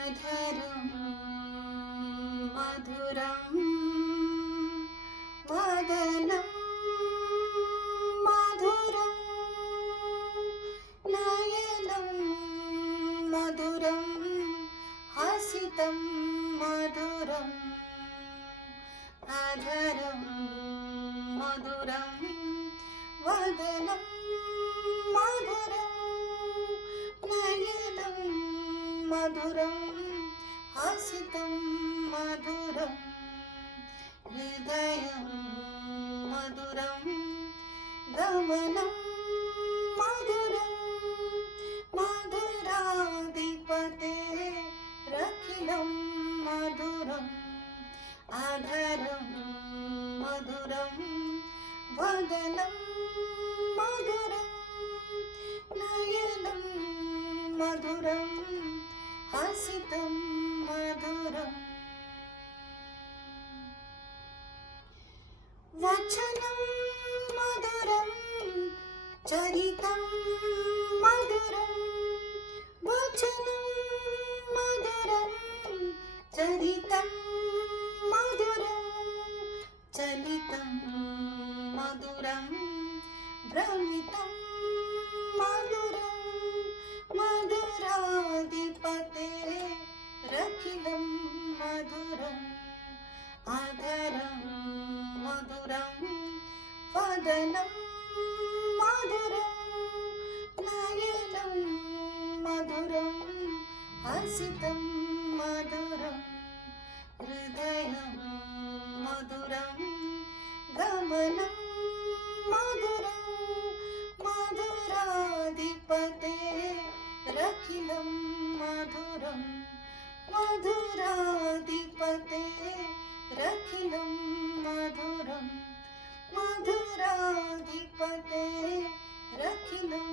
अधरं मधुरं वदनं मधुरं नयनं मधुरं हसितं मधुरम् अधरं मधुरं वदनं मधुरं नयनं मधुरं हसितं मधुरं हृदयं मधुरं गमनं मधुरं मधुराधिपते रखिलं मधुरम् अधरं मधुरं वदनं मधुरं नयनं मधुरं हसितं मधुरम् वचनं मधुरं चरितं मधुरं वचनं मधुरं चरितं मधुरं चलितं मधुरं भ्रमितं मधुरं मधुराधिपते रखिलं मधुरम् अधरं मधुरं वदनं मधुरं नयनं मधुरं हसितं मधुरम् हृदयं मधुरं गमनं मधुरं मधुराधिपते रखिलं मधुरं मधुराधिपते रखिलं मधुरं मधुराधिपते रखिलं